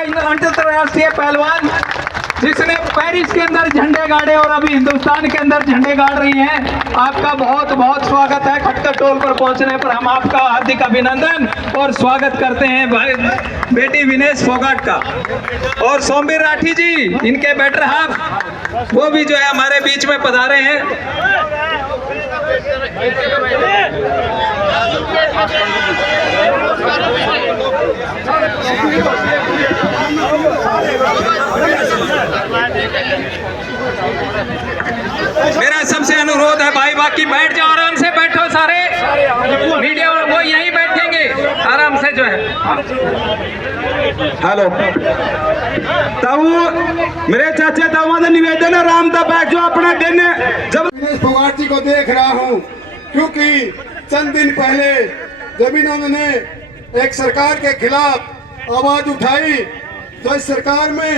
अंतरराष्ट्रीय पहलवान जिसने पेरिस के अंदर झंडे गाड़े और अभी हिंदुस्तान के अंदर झंडे गाड़ रही हैं। आपका बहुत बहुत स्वागत है। खटकर टोल पर पहुंचने पर हम आपका हार्दिक अभिनंदन और स्वागत करते हैं भाई बेटी विनेश फोगाट का। और सोमवीर राठी जी, इनके बेटर हाफ, वो भी जो है हमारे बीच में पधारे हैं। मेरा सबसे अनुरोध है भाई, बाकी बैठ जाओ, आराम से बैठो सारे। मीडिया वो यहीं बैठेंगे आराम से जो है। हेलो ताऊ, मेरे चाचा ताऊ का निवेदन है, आराम से बैठ जाओ अपना दिन। जब विनेश फोगाट जी को देख रहा हूं, क्योंकि चंद दिन पहले जब इन्होंने एक सरकार के खिलाफ आवाज उठाई, तो इस सरकार में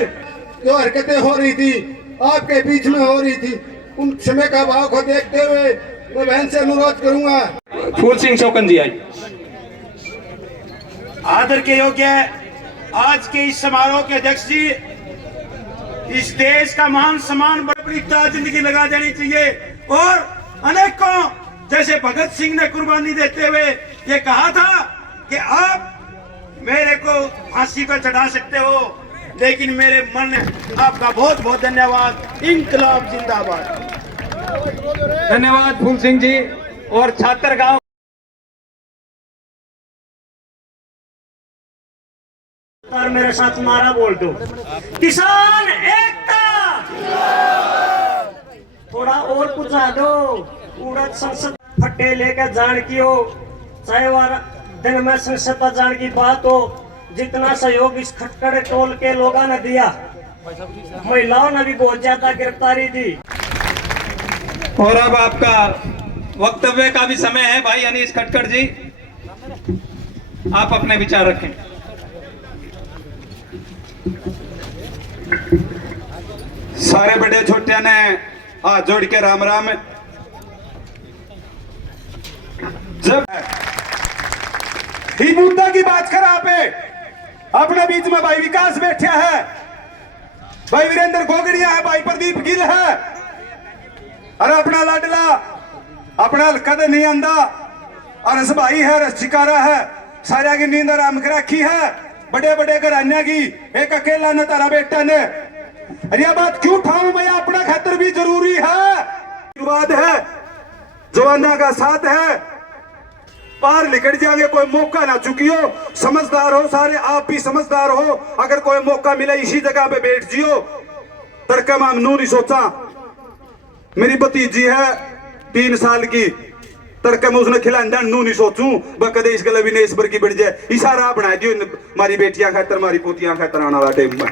जो हरकतें हो रही थी, आपके बीच में हो रही थी, उन समय का भाव को देखते हुए मैं बहन से अनुरोध करूंगा। फूल सिंह शौकन जी आई। आदर के योग्य आज के इस समारोह के अध्यक्ष जी, इस देश का मान सम्मान बड़ी जिंदगी लगा देनी चाहिए। और अनेकों जैसे भगत सिंह ने कुर्बानी देते हुए ये कहा था कि आप मेरे को फांसी पर चढ़ा सकते हो, लेकिन मेरे मन ने आपका बहुत बहुत धन्यवाद। इंकलाब जिंदाबाद। धन्यवाद फूल सिंह जी। और छात्र गांव मेरे साथ नारा बोल दो, किसान एकता। थोड़ा और बुझा दो। उड़द संसद फट्टे लेकर जान की हो, चाहे वह दिन में संसद जान की बात हो। जितना सहयोग इस खटकड़ टोल के लोगों ने दिया, महिलाओं ने भी बहुत ज्यादा गिरफ्तारी दी। और अब आपका वक्तव्य का भी समय है भाई अनीश खटकर जी, आप अपने विचार रखें। सारे बड़े छोटे ने हाथ जोड़ के राम राम। जब ही मुद्दा की बात खराब है, अपने बीच में भाई विकास बैठा है, भाई वीरेंद्र गोगड़िया है, भाई प्रदीप गिल है, अरे अपना लाडला अपना कद नहीं आंदा, और रस भाई है, रस चिकारा है, सारा की नींद आराम कर रखी है, बड़े बड़े घराने की, एक अकेला न तारा बेटा ने। अरे यह बात क्यों उठाऊं मैं, अपना खातर भी जरूरी है, है जवाना का साथ है, पार निकल जाएंगे, कोई मौका ना चुकियो। समझदार हो सारे, आप भी समझदार हो, अगर कोई मौका मिले इसी जगह पे बैठ जियो। तड़के में नू नहीं सोचा, मेरी भतीजी है 3 साल की, तड़के में उसने खिलाना नू नहीं सोचू कदे इस गले विनेश पर की बढ़ जाए। इशारा बना दियो मारी बेटियां खातर, मारी पोतियां खातर आने वाला टाइम में।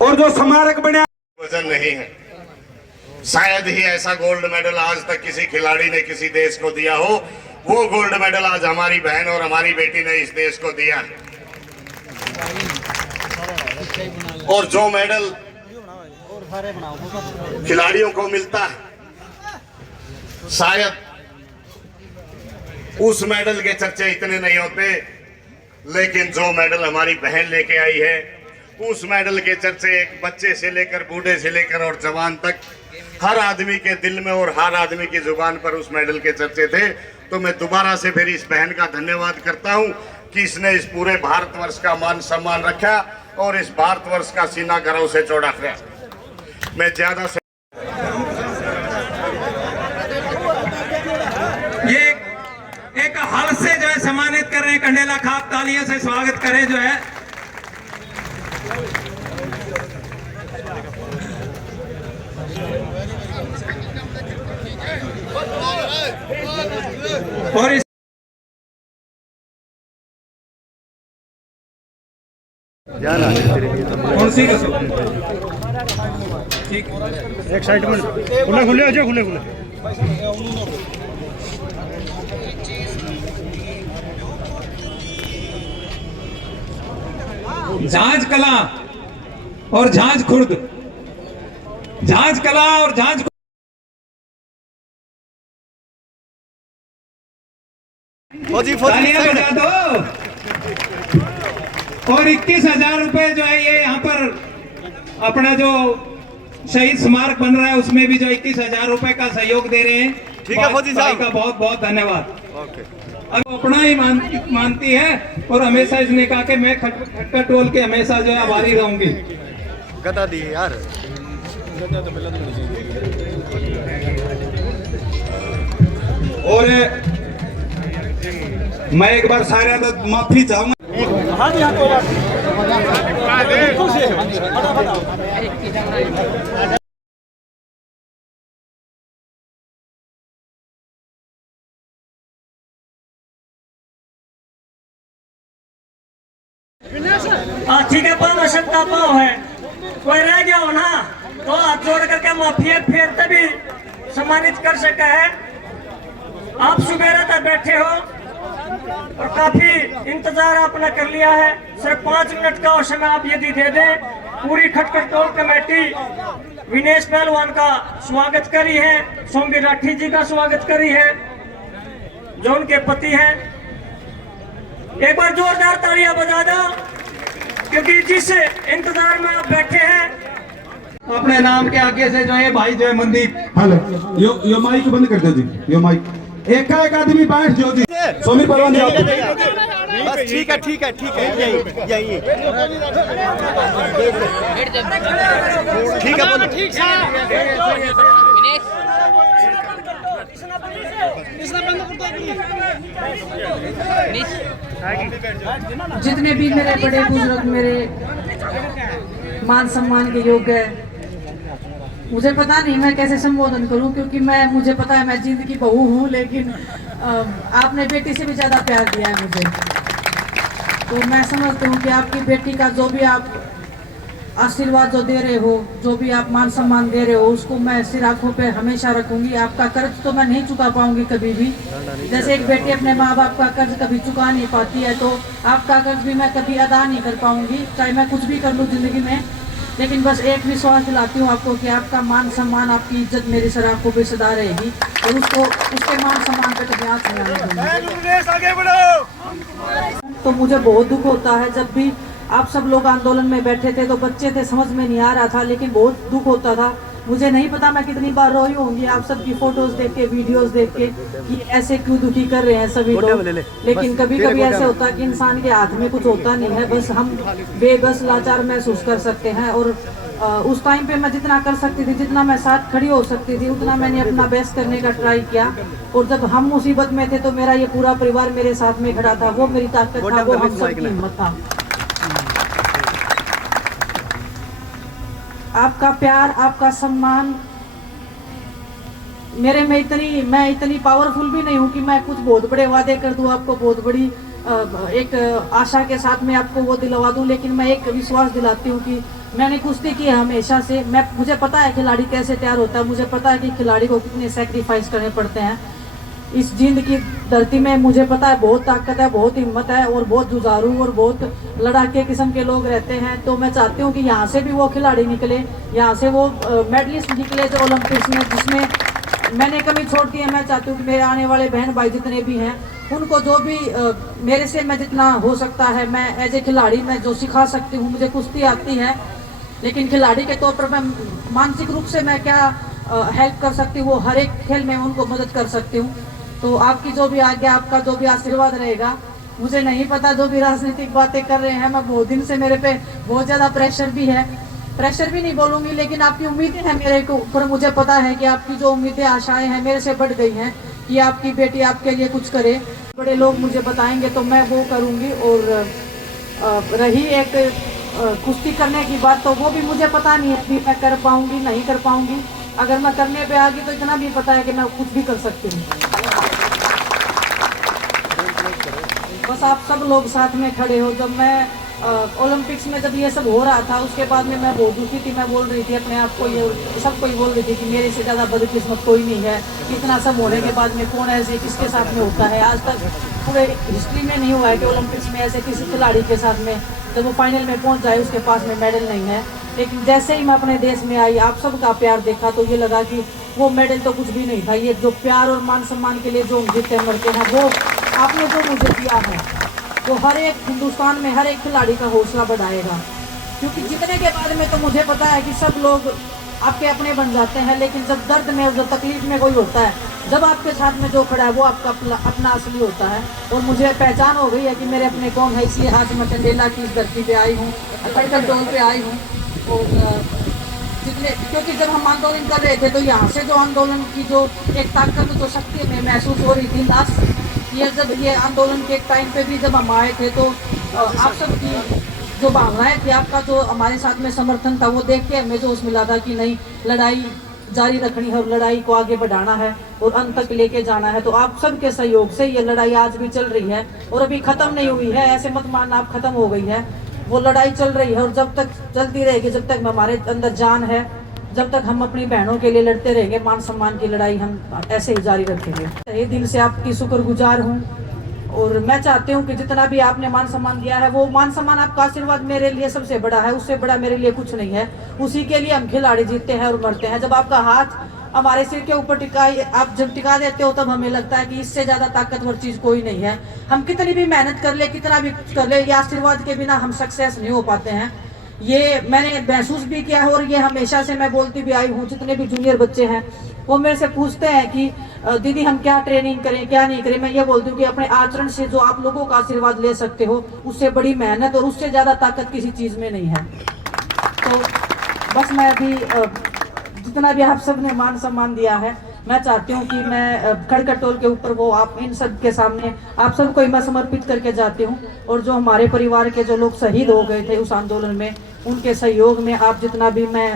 और जो स्मारक बना वजन नहीं है, शायद ही ऐसा गोल्ड मेडल आज तक किसी खिलाड़ी ने किसी देश को दिया हो। वो गोल्ड मेडल आज हमारी बहन और हमारी बेटी ने इस देश को दिया। और जो मेडल खिलाड़ियों को मिलता है, शायद उस मेडल के चर्चे इतने नहीं होते, लेकिन जो मेडल हमारी बहन लेके आई है, उस मेडल के चर्चे एक बच्चे से लेकर बूढ़े से लेकर और जवान तक हर आदमी के दिल में और हर आदमी की जुबान पर उस मेडल के चर्चे थे। तो मैं दोबारा से फिर इस बहन का धन्यवाद करता हूं कि इसने इस पूरे भारतवर्ष का मान सम्मान रखा और इस भारतवर्ष का सीना गर्व से चौड़ा किया। मैं ज्यादा से ये एक हल से जो है सम्मानित कर रहे हैं, कंडेला खाप तालियों से स्वागत करें जो है। और इस कौन सी ठीक एक्साइटमेंट खुले खुले आ जाओ, खुले खुले। झांझ कला और झांझ खुर्द, झांझ कला और झांझ तालियां बजा दो। और 21,000 रुपए जो है ये यहाँ पर अपना जो शहीद स्मारक बन रहा है उसमें भी जो 21,000 रुपए का सहयोग दे रहे हैं। ठीक है मोदी साहब, का बहुत बहुत धन्यवाद। अब अपना ही मानती है और हमेशा इसने कहा कि मैं खटका टोल के हमेशा जो है आभारी रहूंगी। गदा दिए यार। और मैं एक बार सारे माफी चाहूंगा। ठीक है, पाँव सबका पाँव है, कोई रह गया हो ना तो हाथ जोड़ करके माफी फिर तभी सम्मानित कर सका है। आप सुबह तक बैठे हो और काफी इंतजार आपने कर लिया है। सिर्फ 5 मिनट का और समय आप यदि दे दें, पूरी खटखट टोल कमेटी विनेश पहलवान का स्वागत करी है, सोमवीर राठी जी का स्वागत करी है जो उनके पति हैं। एक बार जोरदार तालियां बजा दो क्योंकि जिस इंतजार में आप बैठे हैं। अपने नाम के आगे से जो है भाई जो है मनदीप। हेलो, यो माइक बंद कर दो जी, यो माइक। एक आदमी बैठ जाओ जी। सोमी परवान जी बस ठीक है ठीक है ठीक है, यही ठीक है। ठीक जितने भी मेरे बड़े बुजुर्ग मेरे मान सम्मान के योग्य है, मुझे पता नहीं मैं कैसे संबोधन करूं क्योंकि मुझे पता है मैं जिंदगी बहू हूं, लेकिन आपने बेटी से भी ज्यादा प्यार दिया है मुझे। तो मैं समझती हूं कि आपकी बेटी का जो भी आप आशीर्वाद जो दे रहे हो, जो भी आप मान सम्मान दे रहे हो, उसको मैं सिर आंखों पे हमेशा रखूंगी। आपका कर्ज तो मैं नहीं चुका पाऊंगी कभी भी। जैसे एक बेटी अपने माँ बाप का कर्ज कभी चुका नहीं पाती है, तो आपका कर्ज भी मैं कभी अदा नहीं कर पाऊंगी, चाहे मैं कुछ भी कर लूँ जिंदगी में। लेकिन बस एक विश्वास दिलाती हूँ आपको कि आपका मान सम्मान, आपकी इज्जत मेरी सर आंखों पे सदा रहेगी और उसके मान सम्मान पे कभी आँच नहीं आने दूंगी। तो मुझे बहुत दुख होता है जब भी आप सब लोग आंदोलन में बैठे थे, तो बच्चे थे, समझ में नहीं आ रहा था, लेकिन बहुत दुख होता था। मुझे नहीं पता मैं कितनी बार रोई होंगी आप सबकी फोटोज देख के, वीडियोस देख के कि ऐसे क्यों दुखी कर रहे हैं सभी लोग। लेकिन कभी कभी ऐसे होता है कि इंसान के हाथ में कुछ होता नहीं है, बस हम बेबस लाचार महसूस कर सकते हैं। और उस टाइम पे मैं जितना कर सकती थी, जितना मैं साथ खड़ी हो सकती थी, उतना मैंने अपना बेस्ट करने का ट्राई किया। और जब हम मुसीबत में थे तो मेरा ये पूरा परिवार मेरे साथ में खड़ा था, वो मेरी ताकत था, वो हम सबकी हिम्मत था। आपका प्यार, आपका सम्मान मैं इतनी पावरफुल भी नहीं हूँ कि मैं कुछ बहुत बड़े वादे कर दूँ आपको, बहुत बड़ी एक आशा के साथ में आपको वो दिलवा दूँ। लेकिन मैं एक विश्वास दिलाती हूँ कि मैंने कुश्ती की है हमेशा से। मुझे पता है खिलाड़ी कैसे तैयार होता है, मुझे पता है कि खिलाड़ी को कितने सेक्रीफाइस करने पड़ते हैं। इस जिंद की धरती में मुझे पता है बहुत ताकत है, बहुत हिम्मत है और बहुत जुझारू और बहुत लड़ाके किस्म के लोग रहते हैं। तो मैं चाहती हूँ कि यहाँ से भी वो खिलाड़ी निकले, यहाँ से वो मेडलिस्ट निकले जो ओलंपिक्स में, जिसमें मैंने कमी छोड़ दी है। मैं चाहती हूँ कि मेरे आने वाले बहन भाई जितने भी हैं, उनको जो भी मेरे से मैं जितना हो सकता है, मैं एज ए खिलाड़ी मैं जो सिखा सकती हूँ। मुझे कुश्ती आती है, लेकिन खिलाड़ी के तौर पर मैं मानसिक रूप से मैं क्या हेल्प कर सकती हूँ, वो हर एक खेल में उनको मदद कर सकती हूँ। तो आपकी जो भी आज्ञा, आपका जो भी आशीर्वाद रहेगा। मुझे नहीं पता जो भी राजनीतिक बातें कर रहे हैं, मैं बहुत दिन से मेरे पे बहुत ज़्यादा प्रेशर भी है, प्रेशर भी नहीं बोलूँगी, लेकिन आपकी उम्मीदें हैं मेरे ऊपर। मुझे पता है कि आपकी जो उम्मीदें, आशाएं हैं मेरे से बढ़ गई हैं कि आपकी बेटी आपके लिए कुछ करे। बड़े लोग मुझे बताएंगे तो मैं वो करूँगी। और रही एक कुश्ती करने की बात, तो वो भी मुझे पता नहीं है कि मैं कर पाऊँगी नहीं कर पाऊँगी। अगर मैं करने पे आ गई तो इतना भी पता है कि मैं कुछ भी कर सकती हूँ। बस आप सब लोग साथ में खड़े हो। जब मैं ओलंपिक्स में जब ये सब हो रहा था, उसके बाद में मैं बहुत दुखी थी। मैं बोल रही थी अपने आप को, ये सबको ही बोल रही थी कि मेरे से ज़्यादा बदकिस्मत कोई नहीं है। इतना सब होने के बाद में कौन ऐसे किसके साथ में होता है? आज तक पूरे हिस्ट्री में नहीं हुआ है कि ओलंपिक्स में ऐसे किसी खिलाड़ी के साथ में जब वो फाइनल में पहुँच जाए उसके पास में मेडल नहीं है। लेकिन जैसे ही मैं अपने देश में आई, आप सबका प्यार देखा, तो ये लगा कि वो मेडल तो कुछ भी नहीं था। ये जो प्यार और मान सम्मान के लिए जो हम जीते मरते हैं, वो आपने जो मुझे दिया है, वो हर एक हिंदुस्तान में हर एक खिलाड़ी का हौसला बढ़ाएगा। क्योंकि जीतने के बाद में तो मुझे पता है कि सब लोग आपके अपने बन जाते हैं, लेकिन जब दर्द में, जब तकलीफ में कोई होता है, जब आपके साथ में जो खड़ा है वो आपका अपना असली होता है। और मुझे पहचान हो गई है कि मेरे अपने कौन है, इसलिए आज मैं चंदेला की इस धरती पे आई हूँ, खड़कर टोल पे आई हूँ। और जितने, क्योंकि जब हम आंदोलन कर रहे थे तो यहाँ से जो आंदोलन की जो एक ताकत, जो शक्ति में महसूस हो रही थी लास्ट ये, जब ये आंदोलन के एक टाइम पे भी जब हम आए थे तो आप सबकी जो भावनाएं थी, आपका जो हमारे साथ में समर्थन था, वो देख के हमें जोश मिला था कि नहीं, लड़ाई जारी रखनी है और लड़ाई को आगे बढ़ाना है और अंत तक लेके जाना है। तो आप सबके सहयोग से ये लड़ाई आज भी चल रही है और अभी ख़त्म नहीं हुई है। ऐसे मत मानना आप ख़त्म हो गई है, वो लड़ाई चल रही है और जब तक चलती रहेगी, जब तक हमारे अंदर जान है, जब तक हम अपनी बहनों के लिए लड़ते रहेंगे, मान सम्मान की लड़ाई हम ऐसे ही जारी रखेंगे। दिल से आपकी शुक्रगुजार हूँ और मैं चाहती हूँ कि जितना भी आपने मान सम्मान दिया है, वो मान सम्मान, आपका आशीर्वाद मेरे लिए सबसे बड़ा है, उससे बड़ा मेरे लिए कुछ नहीं है। उसी के लिए हम खिलाड़ी जीतते हैं और मरते हैं। जब आपका हाथ हमारे सिर के ऊपर आप जब टिका देते हो, तब हमें लगता है कि इससे ज़्यादा ताकतवर चीज़ कोई नहीं है। हम कितनी भी मेहनत कर ले, कितना भी कर ले, ये आशीर्वाद के बिना हम सक्सेस नहीं हो पाते हैं। ये मैंने महसूस भी किया है और ये हमेशा से मैं बोलती भी आई हूँ। जितने भी जूनियर बच्चे हैं वो मेरे से पूछते हैं कि दीदी हम क्या ट्रेनिंग करें, क्या नहीं करें। मैं ये बोलती हूँ कि अपने आचरण से जो आप लोगों का आशीर्वाद ले सकते हो, उससे बड़ी मेहनत और उससे ज़्यादा ताकत किसी चीज़ में नहीं है। तो बस मैं अभी जितना भी आप सब ने मान सम्मान दिया है, मैं चाहती हूँ कि मैं खड़कर टोल के ऊपर वो आप इन सब के सामने आप सबको मैं समर्पित करके जाती हूँ। और जो हमारे परिवार के जो लोग शहीद हो गए थे उस आंदोलन में, उनके सहयोग में आप जितना भी मैं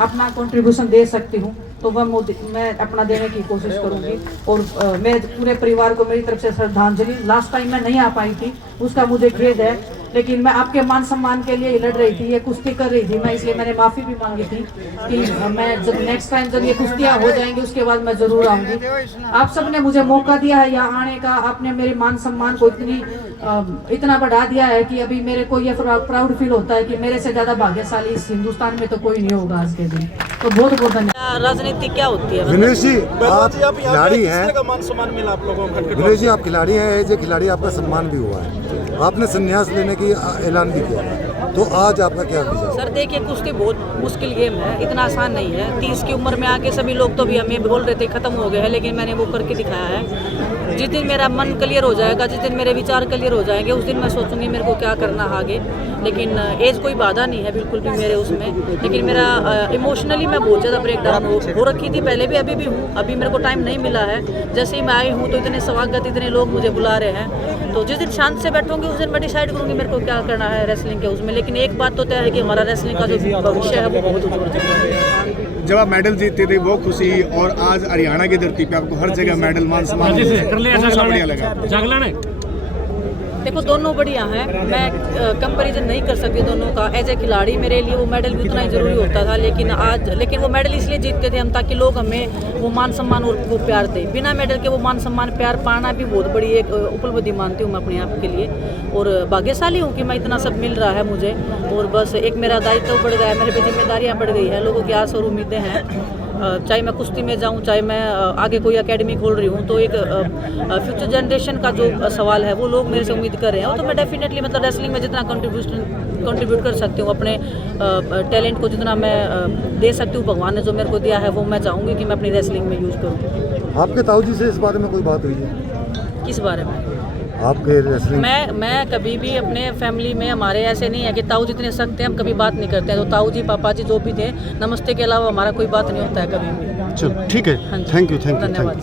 अपना कंट्रीब्यूशन दे सकती हूँ तो वह मैं अपना देने की कोशिश करूँगी। और मेरे पूरे परिवार को मेरी तरफ से श्रद्धांजलि। लास्ट टाइम मैं नहीं आ पाई थी, उसका मुझे खेद है, लेकिन मैं आपके मान सम्मान के लिए लड़ रही थी, ये कुश्ती कर रही थी मैं, इसलिए मैंने माफ़ी भी मांगी थी कि मैं जब नेक्स्ट टाइम जब ये कुश्तियाँ हो जाएंगी उसके बाद मैं ज़रूर आऊँगी। आप सब ने मुझे मौका दिया है यहाँ आने का, आपने मेरे मान सम्मान को इतना बढ़ा दिया है कि अभी मेरे को ये प्राउड फील होता है कि मेरे से ज़्यादा भाग्यशाली इस हिंदुस्तान में तो कोई नहीं होगा आज के दिन। तो बहुत बहुत धन्यवाद। राजनीति क्या होती है? दिनेश जी आप खिलाड़ी हैं, मान सम्मान मिला आप लोगों को? दिनेश जी आप खिलाड़ी हैं, एज ए खिलाड़ी आपका सम्मान भी हुआ है, आपने संन्यास लेने की ऐलान भी किया, तो आज आपका क्या विचार? सर देखिए, कुश्ती बहुत मुश्किल गेम है, इतना आसान नहीं है। 30 की उम्र में आके सभी लोग तो भी हमें बोल रहे थे खत्म हो गए हैं, लेकिन मैंने वो करके दिखाया है। जिस दिन मेरा मन क्लियर हो जाएगा, जिस दिन मेरे विचार क्लियर हो जाएंगे, उस दिन मैं सोचूंगी मेरे को क्या करना आगे। लेकिन एज कोई बाधा नहीं है बिल्कुल भी मेरे उसमें, लेकिन मेरा इमोशनली मैं बहुत ज़्यादा ब्रेक डाउन हो रखी थी पहले भी, अभी भी हूँ। अभी मेरे को टाइम नहीं मिला है, जैसे ही मैं आई हूँ तो इतने स्वागत, इतने लोग मुझे बुला रहे हैं। तो जिस दिन शांत से बैठूंगी उस दिन मैं डिसाइड करूँगी मेरे को क्या करना है रेसलिंग के उसमें। लेकिन एक बात तो तय है कि हमारा रेसलिंग का जो भविष्य है वो बहुत उज्जवल है। जब आप मेडल जीतते थे वो खुशी, और आज हरियाणा की धरती पे आपको हर जगह मेडल मान सम्मान बढ़िया लगा? देखो दोनों बढ़िया हैं, मैं कंपैरिजन नहीं कर सकती दोनों का। एज ए खिलाड़ी मेरे लिए वो मेडल भी उतना ही ज़रूरी होता था, लेकिन वो मेडल इसलिए जीतते थे हम ताकि लोग हमें वो मान सम्मान और वो प्यार दें। बिना मेडल के वो मान सम्मान प्यार पाना भी बहुत बड़ी एक उपलब्धि मानती हूँ मैं अपने आप के लिए, और भाग्यशाली हूँ कि मैं इतना सब मिल रहा है मुझे। और बस एक मेरा दायित्व बढ़ गया है, मेरे पे जिम्मेदारियाँ बढ़ गई है, लोगों की आस और उम्मीदें हैं। चाहे मैं कुश्ती में जाऊं, चाहे मैं आगे कोई एकेडमी खोल रही हूं, तो एक फ्यूचर जनरेशन का जो सवाल है वो लोग मेरे से उम्मीद कर रहे हैं। तो मैं डेफिनेटली मतलब रेसलिंग में जितना कंट्रीब्यूट कर सकती हूँ, अपने टैलेंट को जितना मैं दे सकती हूँ, भगवान ने जो मेरे को दिया है वो मैं चाहूँगी कि मैं अपनी रेसलिंग में यूज़ करूँ। आपके ताऊ जी से इस बारे में कोई बात हुई है? किस बारे में? आपके रेसलिंग? मैं कभी भी अपने फैमिली में, हमारे ऐसे नहीं है कि ताऊ जितने सख्त हैं हम कभी बात नहीं करते हैं। तो ताऊ जी पापा जी जो भी थे, नमस्ते के अलावा हमारा कोई बात नहीं होता है कभी भी। चलो ठीक है, हाँ जी, थैंक यू। धन्यवाद।